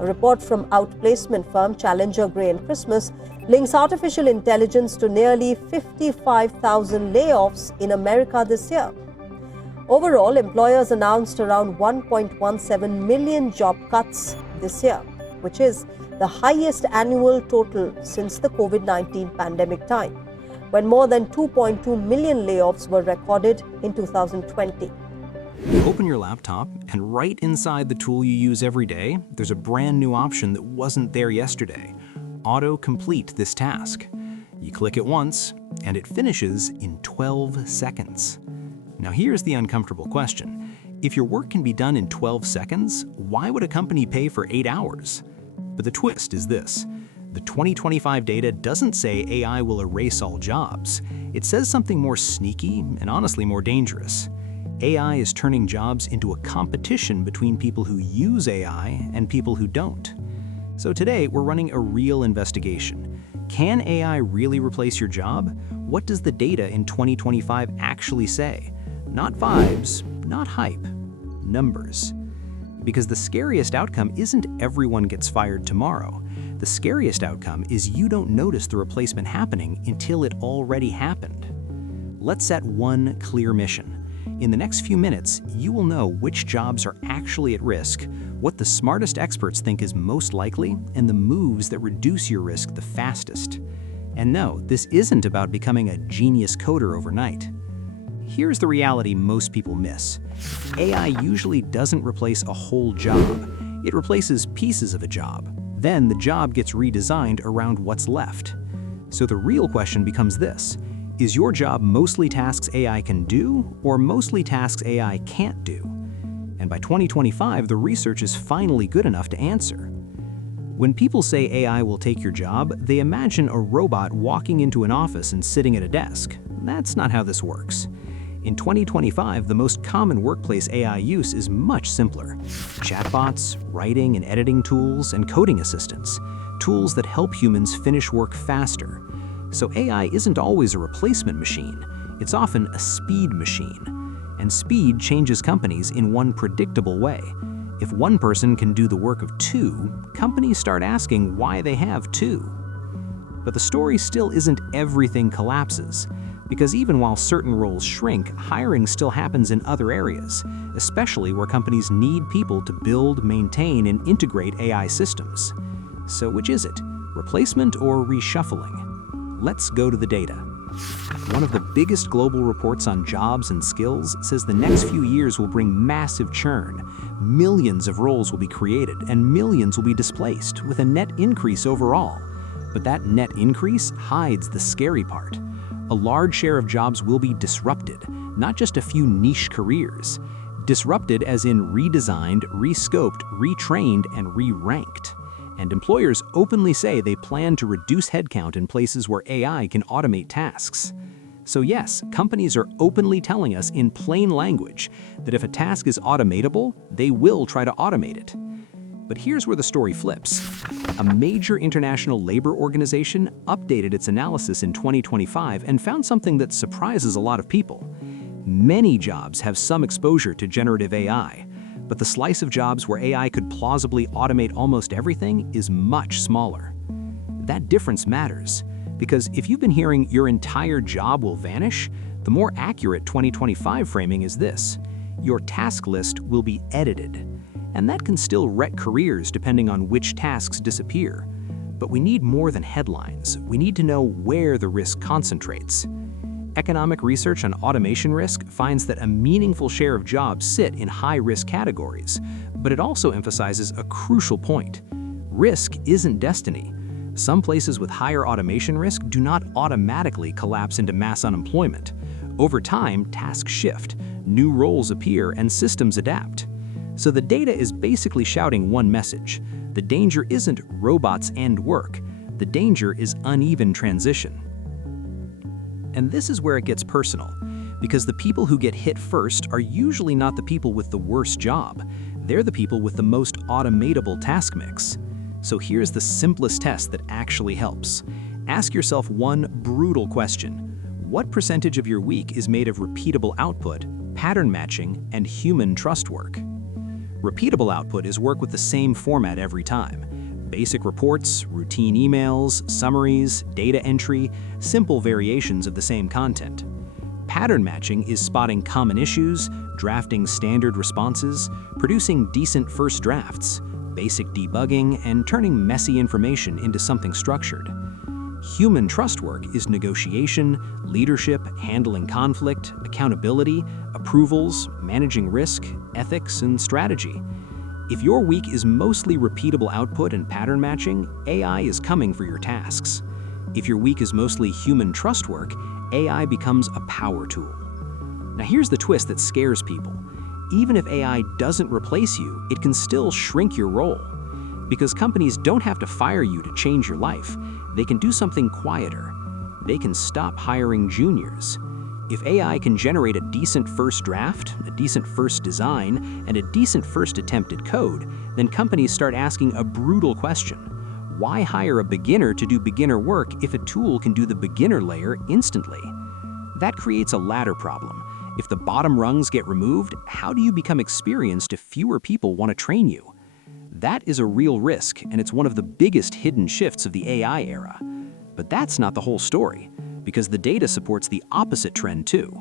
A report from outplacement firm Challenger Gray and Christmas links artificial intelligence to nearly 55,000 layoffs in America this year. Overall, employers announced around 1.17 million job cuts this year, which is the highest annual total since the COVID-19 pandemic time, when more than 2.2 million layoffs were recorded in 2020. Open your laptop, and right inside the tool you use every day, there's a brand new option that wasn't there yesterday: auto-complete this task. You click it once, and it finishes in 12 seconds. Now here's the uncomfortable question. If your work can be done in 12 seconds, why would a company pay for 8 hours? But the twist is this: the 2025 data doesn't say AI will erase all jobs. It says something more sneaky and honestly more dangerous. AI is turning jobs into a competition between people who use AI and people who don't. So today, we're running a real investigation. Can AI really replace your job? What does the data in 2025 actually say? Not vibes, not hype, numbers. Because the scariest outcome isn't everyone gets fired tomorrow. The scariest outcome is you don't notice the replacement happening until it already happened. Let's set one clear mission. In the next few minutes, you will know which jobs are actually at risk, what the smartest experts think is most likely, and the moves that reduce your risk the fastest. And no, this isn't about becoming a genius coder overnight. Here's the reality most people miss. AI usually doesn't replace a whole job. It replaces pieces of a job. Then the job gets redesigned around what's left. So the real question becomes this: is your job mostly tasks AI can do, or mostly tasks AI can't do? And by 2025, the research is finally good enough to answer. When people say AI will take your job, they imagine a robot walking into an office and sitting at a desk. That's not how this works. In 2025, the most common workplace AI use is much simpler. Chatbots, writing and editing tools, and coding assistants, tools that help humans finish work faster. So AI isn't always a replacement machine, it's often a speed machine. And speed changes companies in one predictable way. If one person can do the work of two, companies start asking why they have two. But the story still isn't everything collapses, because even while certain roles shrink, hiring still happens in other areas, especially where companies need people to build, maintain, and integrate AI systems. So which is it, replacement or reshuffling? Let's go to the data. One of the biggest global reports on jobs and skills says the next few years will bring massive churn. Millions of roles will be created and millions will be displaced, with a net increase overall. But that net increase hides the scary part. A large share of jobs will be disrupted, not just a few niche careers. Disrupted as in redesigned, rescoped, retrained, and re-ranked. And employers openly say they plan to reduce headcount in places where AI can automate tasks. So yes, companies are openly telling us in plain language that if a task is automatable, they will try to automate it. But here's where the story flips. A major international labor organization updated its analysis in 2025 and found something that surprises a lot of people. Many jobs have some exposure to generative AI, but the slice of jobs where AI could plausibly automate almost everything is much smaller. That difference matters, because if you've been hearing your entire job will vanish, the more accurate 2025 framing is this: your task list will be edited. And that can still wreck careers depending on which tasks disappear. But we need more than headlines. We need to know where the risk concentrates. Economic research on automation risk finds that a meaningful share of jobs sit in high-risk categories, but it also emphasizes a crucial point. Risk isn't destiny. Some places with higher automation risk do not automatically collapse into mass unemployment. Over time, tasks shift, new roles appear, and systems adapt. So the data is basically shouting one message. The danger isn't robots end work. The danger is uneven transition. And this is where it gets personal, because the people who get hit first are usually not the people with the worst job. They're the people with the most automatable task mix. So here's the simplest test that actually helps. Ask yourself one brutal question. What percentage of your week is made of repeatable output, pattern matching, and human trust work? Repeatable output is work with the same format every time. Basic reports, routine emails, summaries, data entry, simple variations of the same content. Pattern matching is spotting common issues, drafting standard responses, producing decent first drafts, basic debugging, and turning messy information into something structured. Human trust work is negotiation, leadership, handling conflict, accountability, approvals, managing risk, ethics, and strategy. If your week is mostly repeatable output and pattern matching, AI is coming for your tasks. If your week is mostly human trust work, AI becomes a power tool. Now here's the twist that scares people. Even if AI doesn't replace you, it can still shrink your role. Because companies don't have to fire you to change your life. They can do something quieter. They can stop hiring juniors. If AI can generate a decent first draft, a decent first design, and a decent first attempt at code, then companies start asking a brutal question. Why hire a beginner to do beginner work if a tool can do the beginner layer instantly? That creates a ladder problem. If the bottom rungs get removed, how do you become experienced if fewer people want to train you? That is a real risk, and it's one of the biggest hidden shifts of the AI era. But that's not the whole story, because the data supports the opposite trend too.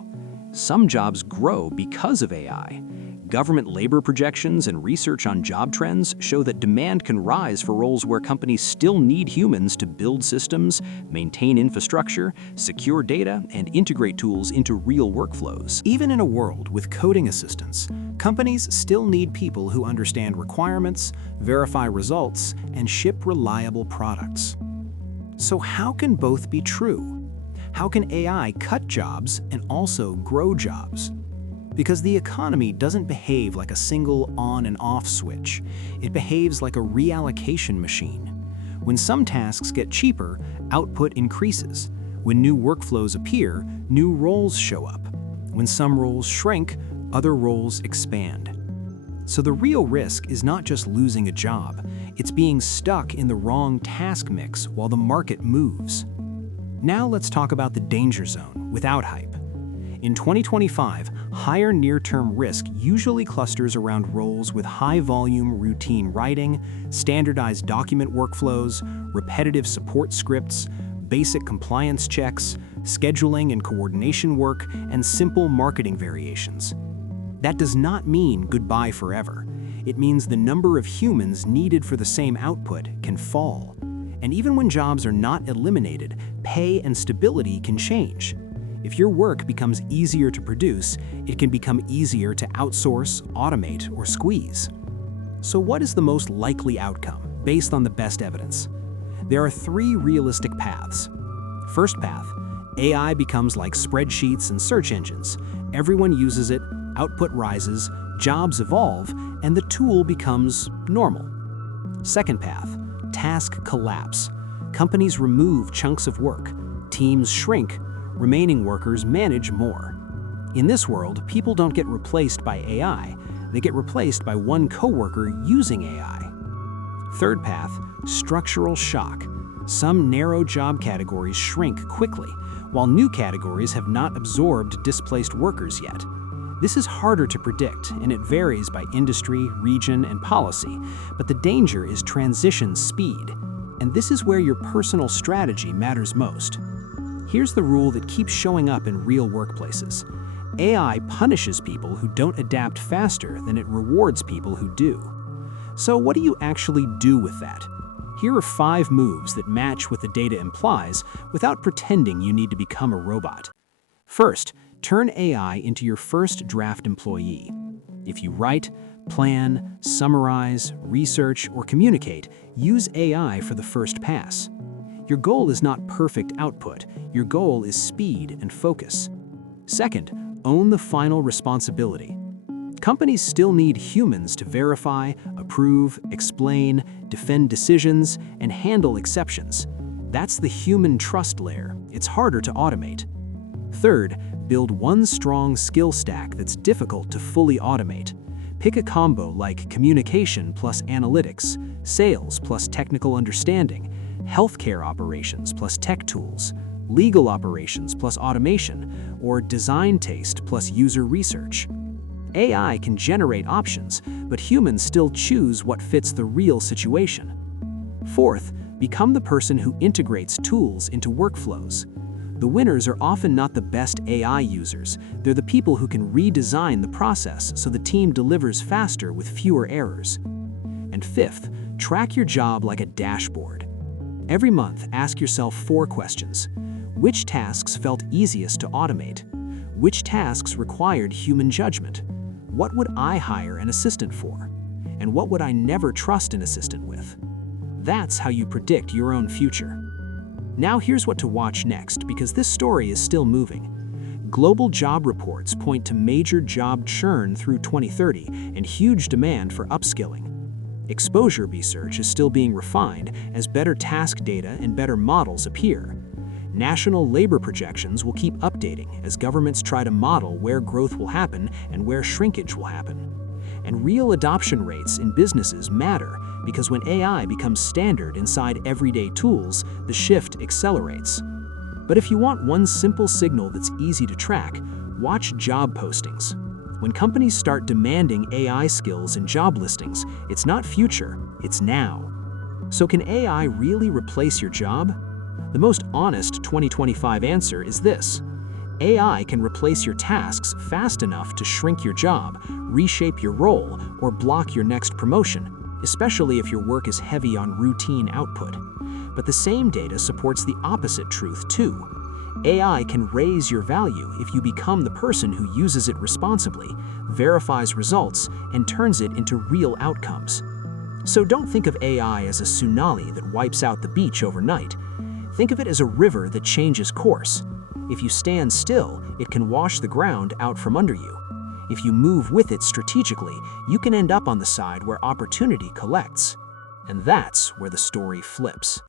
Some jobs grow because of AI. Government labor projections and research on job trends show that demand can rise for roles where companies still need humans to build systems, maintain infrastructure, secure data, and integrate tools into real workflows. Even in a world with coding assistants, companies still need people who understand requirements, verify results, and ship reliable products. So how can both be true? How can AI cut jobs and also grow jobs? Because the economy doesn't behave like a single on and off switch. It behaves like a reallocation machine. When some tasks get cheaper, output increases. When new workflows appear, new roles show up. When some roles shrink, other roles expand. So the real risk is not just losing a job, it's being stuck in the wrong task mix while the market moves. Now let's talk about the danger zone without hype. In 2025, higher near-term risk usually clusters around roles with high-volume routine writing, standardized document workflows, repetitive support scripts, basic compliance checks, scheduling and coordination work, and simple marketing variations. That does not mean goodbye forever. It means the number of humans needed for the same output can fall. And even when jobs are not eliminated, pay and stability can change. If your work becomes easier to produce, it can become easier to outsource, automate, or squeeze. So what is the most likely outcome, based on the best evidence? There are three realistic paths. First path, AI becomes like spreadsheets and search engines. Everyone uses it, output rises, jobs evolve, and the tool becomes normal. Second path, task collapse. Companies remove chunks of work, teams shrink, remaining workers manage more. In this world, people don't get replaced by AI, they get replaced by one coworker using AI. Third path, structural shock. Some narrow job categories shrink quickly, while new categories have not absorbed displaced workers yet. This is harder to predict, and it varies by industry, region, and policy, but the danger is transition speed, and this is where your personal strategy matters most. Here's the rule that keeps showing up in real workplaces. AI punishes people who don't adapt faster than it rewards people who do. So what do you actually do with that? Here are 5 moves that match what the data implies without pretending you need to become a robot. First, turn AI into your first draft employee. If you write, plan, summarize, research, or communicate, use AI for the first pass. Your goal is not perfect output. Your goal is speed and focus. Second, own the final responsibility. Companies still need humans to verify, approve, explain, defend decisions, and handle exceptions. That's the human trust layer. It's harder to automate. Third, build one strong skill stack that's difficult to fully automate. Pick a combo like communication plus analytics, sales plus technical understanding, healthcare operations plus tech tools, legal operations plus automation, or design taste plus user research. AI can generate options, but humans still choose what fits the real situation. Fourth, become the person who integrates tools into workflows. The winners are often not the best AI users, they're the people who can redesign the process so the team delivers faster with fewer errors. And fifth, track your job like a dashboard. Every month, ask yourself 4 questions. Which tasks felt easiest to automate? Which tasks required human judgment? What would I hire an assistant for? And what would I never trust an assistant with? That's how you predict your own future. Now here's what to watch next, because this story is still moving. Global job reports point to major job churn through 2030 and huge demand for upskilling. Exposure research is still being refined as better task data and better models appear. National labor projections will keep updating as governments try to model where growth will happen and where shrinkage will happen. And real adoption rates in businesses matter, because when AI becomes standard inside everyday tools, the shift accelerates. But if you want one simple signal that's easy to track, watch job postings. When companies start demanding AI skills in job listings, it's not future, it's now. So can AI really replace your job? The most honest 2025 answer is this. AI can replace your tasks fast enough to shrink your job, reshape your role, or block your next promotion, especially if your work is heavy on routine output. But the same data supports the opposite truth too. AI can raise your value if you become the person who uses it responsibly, verifies results, and turns it into real outcomes. So don't think of AI as a tsunami that wipes out the beach overnight. Think of it as a river that changes course. If you stand still, it can wash the ground out from under you. If you move with it strategically, you can end up on the side where opportunity collects. And that's where the story flips.